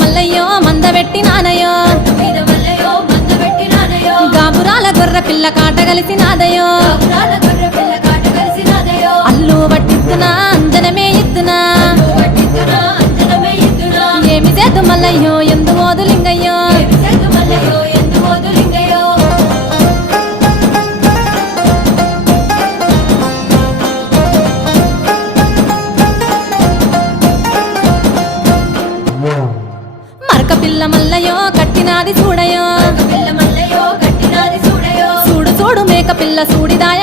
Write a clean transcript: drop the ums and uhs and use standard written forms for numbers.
మల్లయ్యో మందబెట్టి నానయో గాబురాల గొర్ర పిల్ల కాట కలిసి నాదయో అల్లు పట్టిద్దునా అంజనమే ఇద్దునా ఏమి చేద్దు మల్లయ్యో ఎందు ఓదు లింగయ్యో మరక పిల్ల మల్లయ్యో కట్టినాది చూడయో చూడు చూడు మేక పిల్ల సూడిదాయ